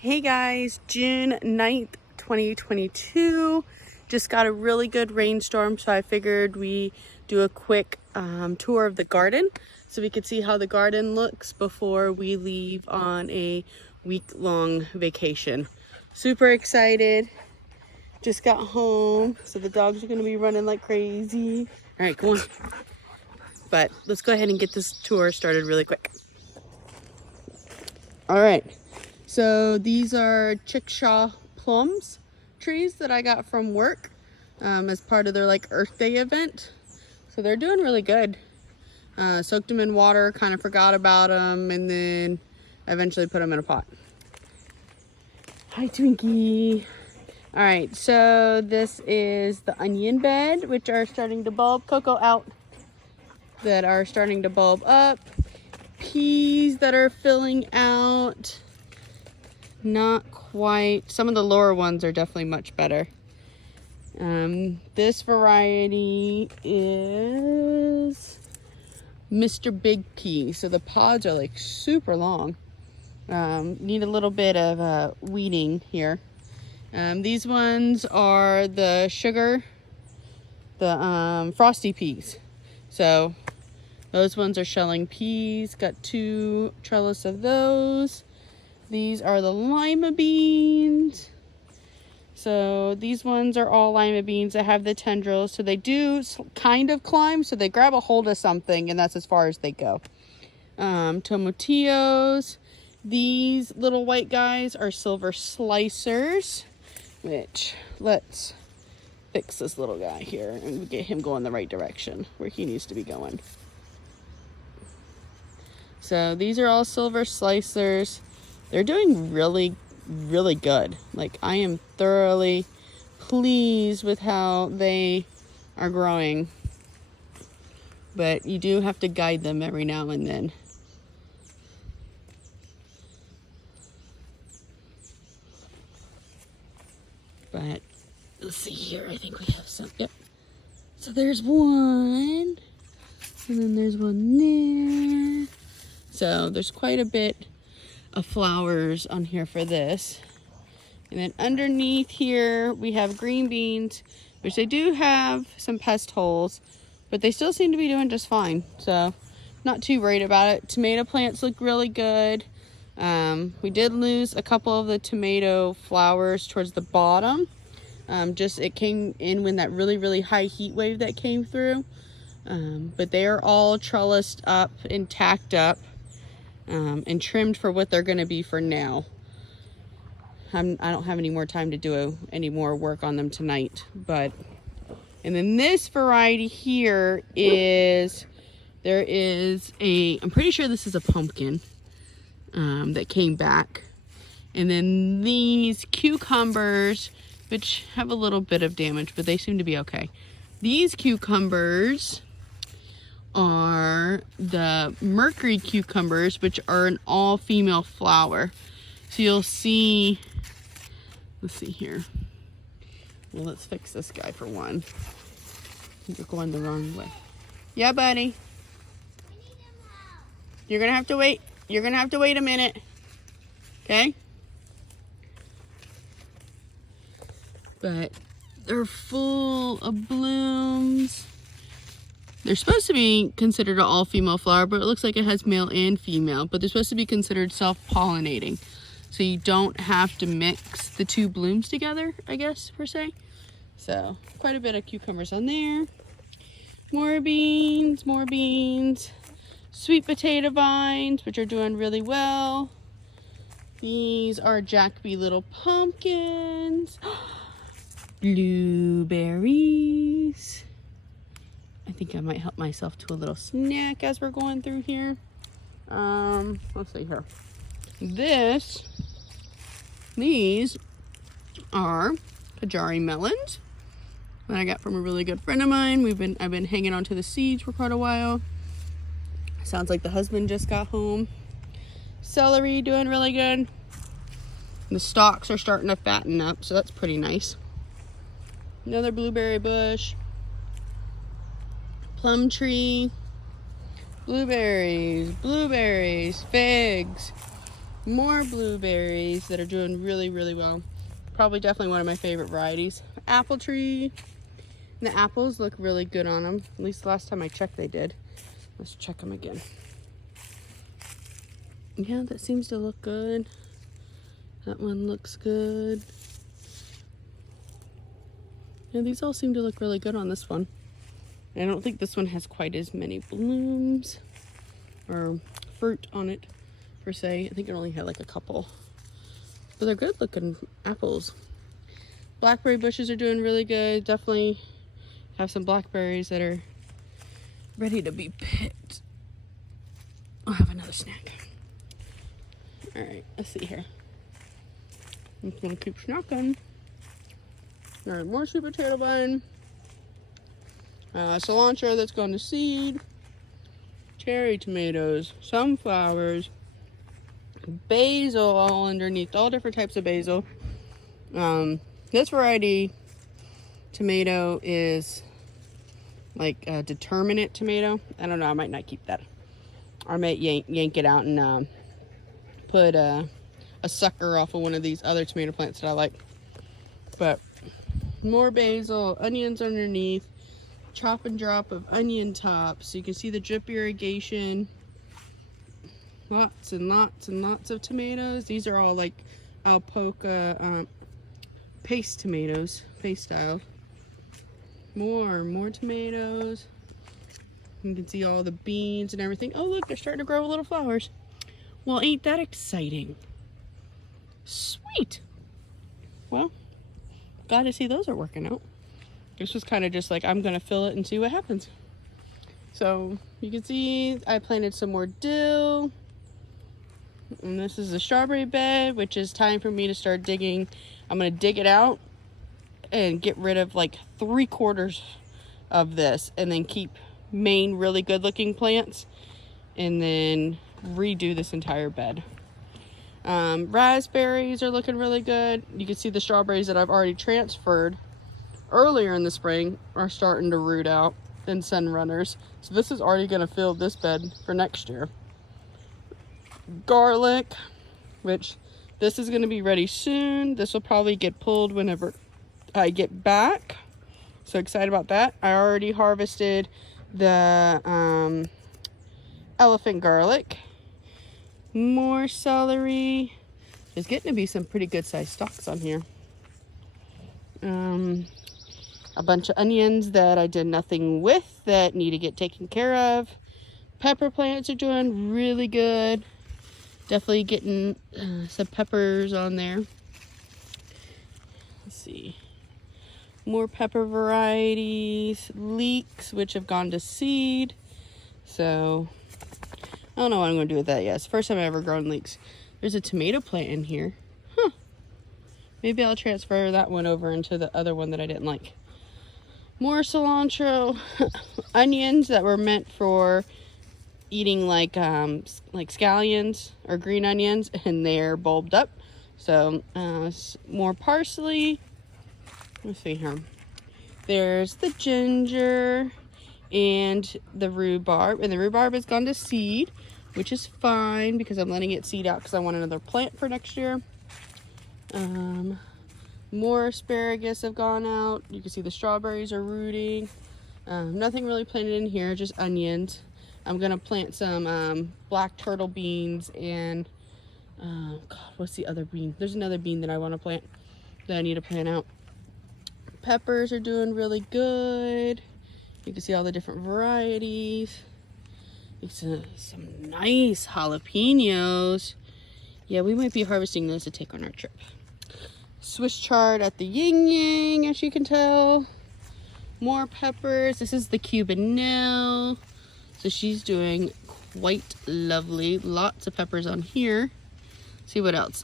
Hey guys, June 9th, 2022. Just got a really good rainstorm, so I figured we do a quick tour of the garden so we could see how the garden looks before we leave on a week-long vacation. Super excited. Just got home, so the dogs are gonna be running like crazy. All right, come on. But let's go ahead and get this tour started really quick. All right. So these are chickshaw plums trees that I got from work as part of their Earth Day event. So they're doing really good. Soaked them in water, kind of forgot about them, and then eventually put them in a pot. Hi, Twinkie. All right, so this is the onion bed, which are starting to bulb. Coco out. That are starting to bulb up. Peas that are filling out. Not quite. Some of the lower ones are definitely much better. This variety is Mr. Big Pea. So the pods are like super long. Need a little bit of weeding here. These ones are the sugar, the frosty peas. So those ones are shelling peas. Got 2 trellis of those. These are the lima beans. So these ones are all lima beans that have the tendrils. So they do kind of climb. So they grab a hold of something and that's as far as they go. Tomatillos. These little white guys are silver slicers. Which, let's fix this little guy here and get him going the right direction where he needs to be going. So these are all silver slicers. They're doing really, really good. Like, I am thoroughly pleased with how they are growing. But you do have to guide them every now and then. But let's see here. I think we have some. Yep. So there's one. And then there's one there. So there's quite a bit of flowers on here for this. And then underneath here we have green beans, which they do have some pest holes, but they still seem to be doing just fine. So not too worried about it. Tomato plants look really good. We did lose a couple of the tomato flowers towards the bottom. It came in when that really high heat wave that came through. But they are all trellised up and tacked up. And trimmed for what they're going to be for now. I don't have any more time to do any more work on them tonight. And then this variety here is, I'm pretty sure this is a pumpkin that came back. And then these cucumbers, which have a little bit of damage, but they seem to be okay. These cucumbers are the Mercury cucumbers, which are an all-female flower. So you'll see, let's see here. Well, let's fix this guy for one. You're going the wrong way. Yeah, buddy. You're gonna have to wait. You're gonna have to wait a minute. Okay? But they're full of blooms. They're supposed to be considered an all-female flower, but it looks like it has male and female. But they're supposed to be considered self-pollinating. So you don't have to mix the 2 blooms together, I guess, per se. So quite a bit of cucumbers on there. More beans, more beans. Sweet potato vines, which are doing really well. These are Jacoby little pumpkins. Blueberries. I think I might help myself to a little snack as we're going through here. Let's see here. These are Kajari melons that I got from a really good friend of mine. I've been hanging on to the seeds for quite a while. Sounds like the husband just got home. Celery doing really good. The stalks are starting to fatten up, so that's pretty nice. Another blueberry bush. Plum tree, blueberries, figs. More blueberries that are doing really, really well. Probably definitely one of my favorite varieties. Apple tree. And the apples look really good on them. At least the last time I checked they did. Let's check them again. Yeah, that seems to look good. That one looks good. Yeah, these all seem to look really good on this one. I don't think this one has quite as many blooms or fruit on it per se. I think it only had like a couple. But they're good looking apples. Blackberry bushes are doing really good. Definitely have some blackberries that are ready to be picked. I'll have another snack. Alright, let's see here. I'm just gonna keep snacking. There's more sweet potato bun. Cilantro that's gone to seed. Cherry tomatoes. Sunflowers. Basil all underneath. All different types of basil. This variety tomato is like a determinate tomato. I don't know. I might not keep that. I might yank it out and put a sucker off of one of these other tomato plants that I like. But more basil, onions underneath, chop and drop of onion tops. So you can see the drip irrigation. Lots and lots and lots of tomatoes. These are all like alpaca paste tomatoes, paste style. More tomatoes. You can see all the beans and everything. Oh look, they're starting to grow little flowers. Well, ain't that exciting? Sweet. Well, glad to see those are working out. This was kind of just like, I'm gonna fill it and see what happens. So you can see I planted some more dill. And this is the strawberry bed, which is time for me to start digging. I'm gonna dig it out and get rid of like 3/4 of this, and then keep main really good looking plants, and then redo this entire bed. Raspberries are looking really good. You can see the strawberries that I've already transferred earlier in the spring are starting to root out and send runners. So this is already going to fill this bed for next year. Garlic, which this is going to be ready soon. This will probably get pulled whenever I get back. So excited about that. I already harvested the elephant garlic. More celery. There's getting to be some pretty good sized stalks on here. A bunch of onions that I did nothing with that need to get taken care of. Pepper plants are doing really good. Definitely getting some peppers on there. Let's see. More pepper varieties. Leeks, which have gone to seed. So, I don't know what I'm going to do with that yet. It's the first time I've ever grown leeks. There's a tomato plant in here. Huh. Maybe I'll transfer that one over into the other one that I didn't like. More cilantro. Onions that were meant for eating like scallions or green onions, and they're bulbed up. So more parsley. Let's see here. There's the ginger and the rhubarb, and the rhubarb has gone to seed, which is fine because I'm letting it seed out because I want another plant for next year. More asparagus have gone out. You can see the strawberries are rooting. Nothing really planted in here, just onions. I'm gonna plant some black turtle beans and God, what's the other bean? There's another bean that I want to plant that I need to plant out. Peppers are doing really good. You can see all the different varieties. Some nice jalapenos. Yeah, we might be harvesting those to take on our trip. Swiss chard at the yin yang, as you can tell. More peppers. This is the Cubanelle. So she's doing quite lovely. Lots of peppers on here. See what else.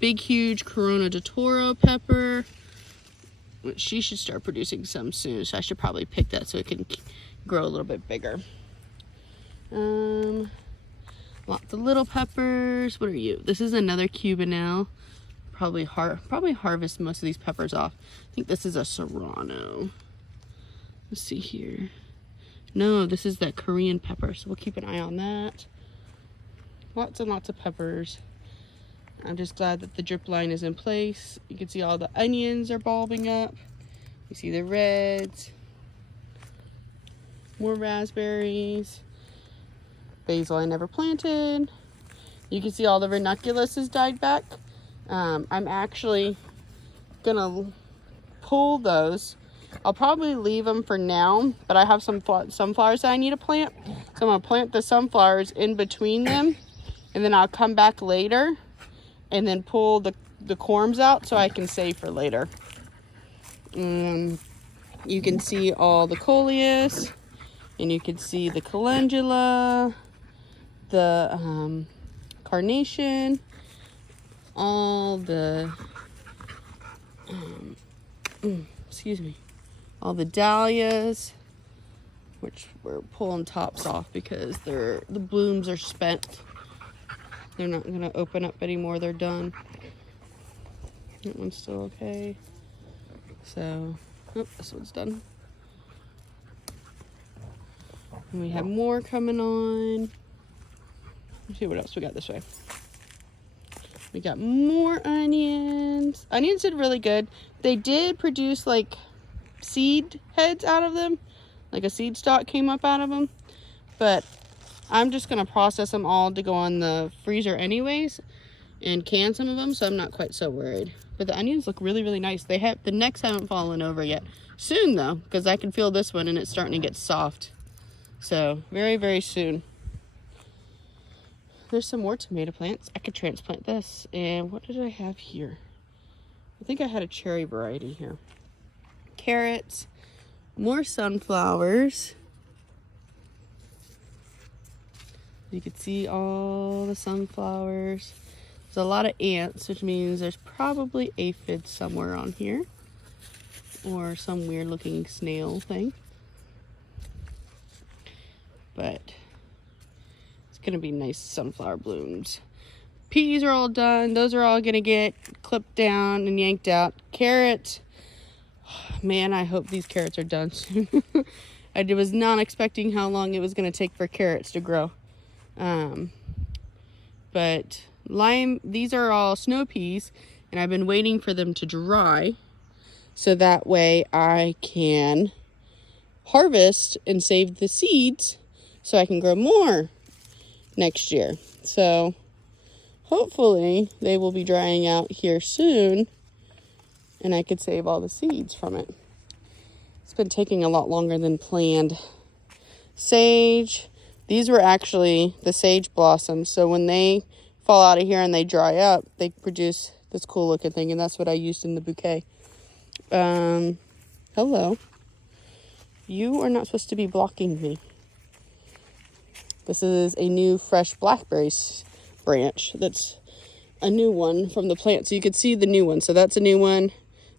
Big, huge Corona de Toro pepper. She should start producing some soon, so I should probably pick that so it can grow a little bit bigger. Lots of little peppers. What are you? This is another Cubanelle. Probably harvest most of these peppers off. I think this is a Serrano. Let's see here. No, this is that Korean pepper, so we'll keep an eye on that. Lots and lots of peppers. I'm just glad that the drip line is in place. You can see all the onions are bulbing up. You see the reds, more raspberries, basil I never planted. You can see all the ranunculus has died back. I'm actually gonna pull those. I'll probably leave them for now, but I have some sunflowers that I need to plant. So I'm gonna plant the sunflowers in between them, and then I'll come back later and then pull the corms out so I can save for later. You can see all the coleus, and you can see the calendula, the carnation, all the excuse me, all the dahlias, which we're pulling tops off because the blooms are spent. They're not gonna open up anymore, they're done. That one's still okay. So, oh, this one's done. And we have more coming on. Let's see what else we got this way. We got more onions. Onions did really good. They did produce like seed heads out of them. Like a seed stalk came up out of them. But I'm just going to process them all to go in the freezer anyways. And can some of them, so I'm not quite so worried. But the onions look really, really nice. The necks haven't fallen over yet. Soon though, because I can feel this one and it's starting to get soft. So very, very soon. There's some more tomato plants. I could transplant this. And what did I have here? I think I had a cherry variety here. Carrots, more sunflowers. You can see all the sunflowers. There's a lot of ants, which means there's probably aphids somewhere on here. Or some weird looking snail thing. But gonna be nice sunflower blooms. Peas are all done. Those are all gonna get clipped down and yanked out. Carrots, man, I hope these carrots are done soon. I was not expecting how long it was gonna take for carrots to grow. But these are all snow peas, and I've been waiting for them to dry so that way I can harvest and save the seeds so I can grow more next year. So hopefully they will be drying out here soon and I could save all the seeds from it. It's been taking a lot longer than planned. Sage, these were actually the sage blossoms, so when they fall out of here and they dry up, they produce this cool looking thing, and that's what I used in the bouquet. Hello, you are not supposed to be blocking me. This is a new fresh blackberries branch. That's a new one from the plant. So you can see the new one. So that's a new one.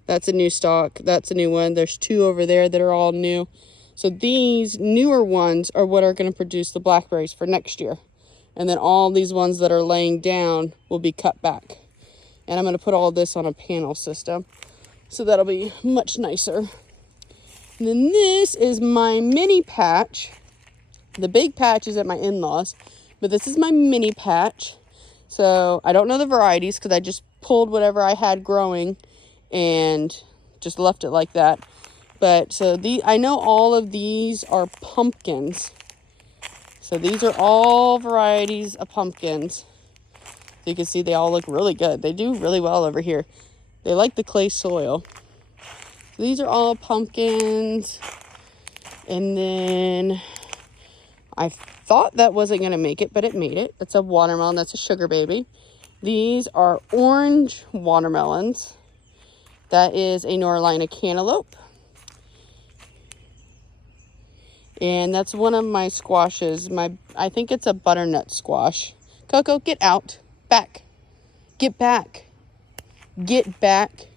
That's a new stalk. That's a new one. There's two over there that are all new. So these newer ones are what are going to produce the blackberries for next year. And then all these ones that are laying down will be cut back. And I'm going to put all this on a panel system. So that'll be much nicer. And then this is my mini patch. The big patch is at my in-laws, but this is my mini patch. So I don't know the varieties because I just pulled whatever I had growing and just left it like that. But so I know all of these are pumpkins. So these are all varieties of pumpkins. So you can see they all look really good. They do really well over here. They like the clay soil. So these are all pumpkins. And then I thought that wasn't going to make it, but it made it. It's a watermelon. That's a sugar baby. These are orange watermelons. That is a Norlina cantaloupe. And that's one of my squashes. I think it's a butternut squash. Coco, get out. Back. Get back. Get back.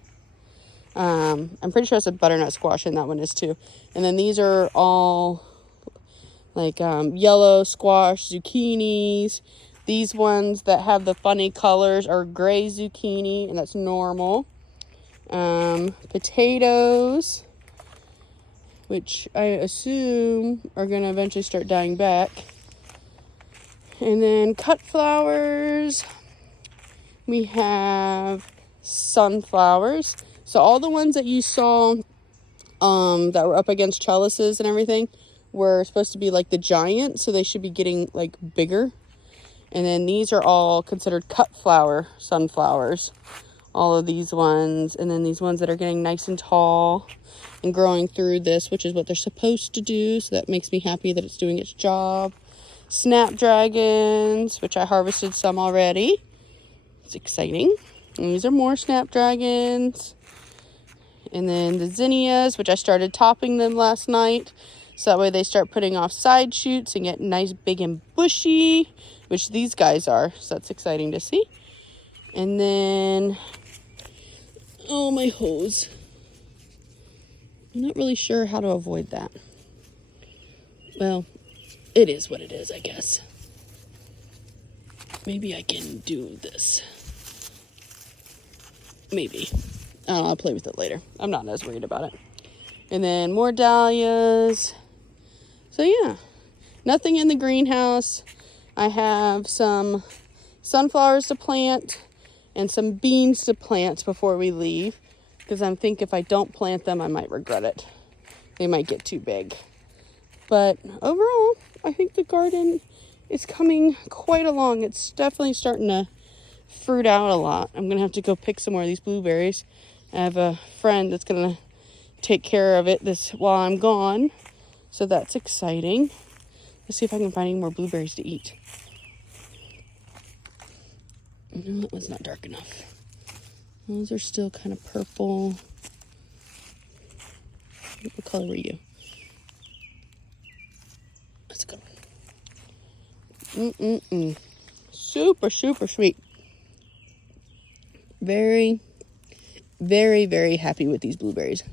I'm pretty sure it's a butternut squash, and that one is too. And then these are all like yellow squash, zucchinis. These ones that have the funny colors are gray zucchini, and that's normal. Potatoes, which I assume are going to eventually start dying back. And then cut flowers. We have sunflowers. So all the ones that you saw that were up against trellises and everything were supposed to be like the giant, so they should be getting like bigger. And then these are all considered cut flower sunflowers. All of these ones, and then these ones that are getting nice and tall and growing through this, which is what they're supposed to do. So that makes me happy that it's doing its job. Snapdragons, which I harvested some already. It's exciting. And these are more snapdragons. And then the zinnias, which I started topping them last night. So that way they start putting off side shoots and get nice, big, and bushy, which these guys are. So that's exciting to see. And then, oh, my hose. I'm not really sure how to avoid that. Well, it is what it is, I guess. Maybe I can do this. Maybe. I'll play with it later. I'm not as worried about it. And then more dahlias. So yeah, nothing in the greenhouse. I have some sunflowers to plant and some beans to plant before we leave, because I think if I don't plant them, I might regret it. They might get too big. But overall, I think the garden is coming quite along. It's definitely starting to fruit out a lot. I'm going to have to go pick some more of these blueberries. I have a friend that's going to take care of it while I'm gone. So that's exciting. Let's see if I can find any more blueberries to eat. No, that one's not dark enough. Those are still kind of purple. What color were you? That's a good one. Super, super sweet. Very, very, very happy with these blueberries.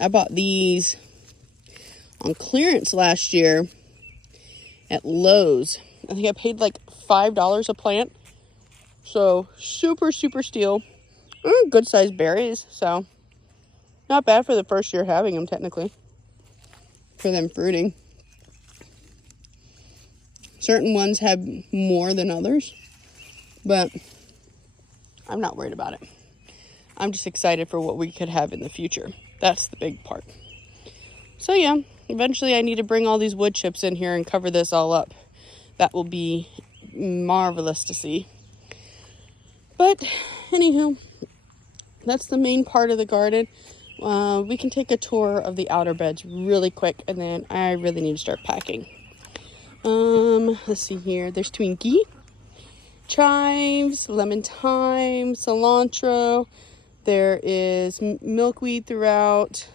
I bought these on clearance last year at Lowe's. I think I paid like $5 a plant. So super, super steal. Good sized berries. So not bad for the first year having them, technically, for them fruiting. Certain ones have more than others, but I'm not worried about it. I'm just excited for what we could have in the future. That's the big part. So yeah, eventually I need to bring all these wood chips in here and cover this all up. That will be marvelous to see. But anywho, that's the main part of the garden. We can take a tour of the outer beds really quick, and then I really need to start packing. Let's see here. There's Twinkie, chives, lemon thyme, cilantro. There is milkweed throughout,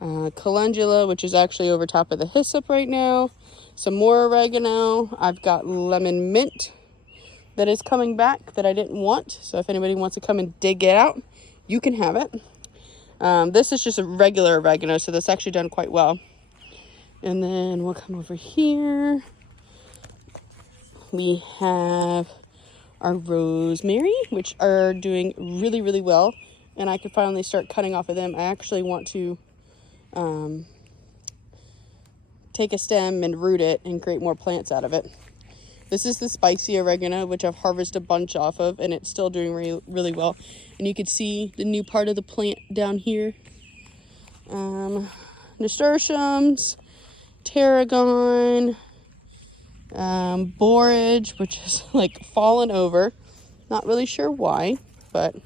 calendula, which is actually over top of the hyssop right now. Some more oregano. I've got lemon mint that is coming back that I didn't want. So if anybody wants to come and dig it out, you can have it. This is just a regular oregano, so that's actually done quite well. And then we'll come over here. We have our rosemary, which are doing really, really well. And I could finally start cutting off of them. I actually want to take a stem and root it and create more plants out of it. This is the spicy oregano, which I've harvested a bunch off of, and it's still doing really well. And you can see the new part of the plant down here. Nasturtiums, tarragon, borage, which is like fallen over. Not really sure why, but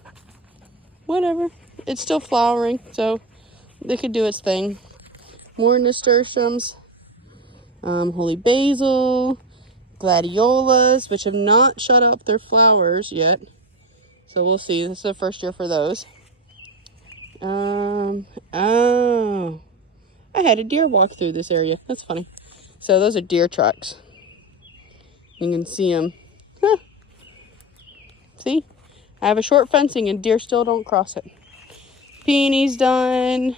whatever. It's still flowering, so it could do its thing. More nasturtiums, holy basil, gladiolas, which have not shut up their flowers yet. So we'll see. This is the first year for those. Oh, I had a deer walk through this area. That's funny. So those are deer tracks. You can see them. Huh. See? I have a short fencing and deer still don't cross it. Peony's done.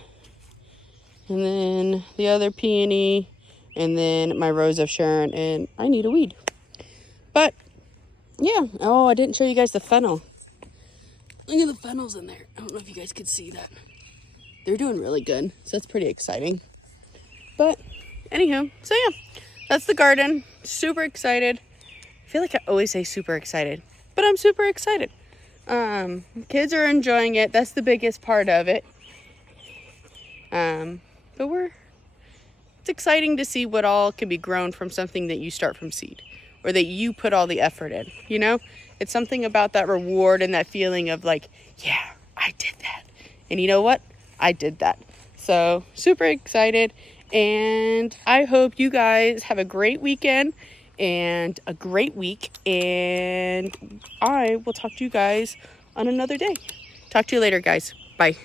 And then the other peony. And then my rose of Sharon. And I need a weed. But, yeah. Oh, I didn't show you guys the fennel. Look at the fennels in there. I don't know if you guys could see that. They're doing really good. So that's pretty exciting. But, anywho. So, yeah. That's the garden. Super excited. I feel like I always say super excited. but I'm super excited. Kids are enjoying it. That's the biggest part of it. But it's exciting to see what all can be grown from something that you start from seed, or that you put all the effort in, you know? It's something about that reward and that feeling of like, yeah, I did that. And you know what? I did that. So super excited. And I hope you guys have a great weekend and a great week. And I will talk to you guys on another day. Talk to you later, guys. Bye.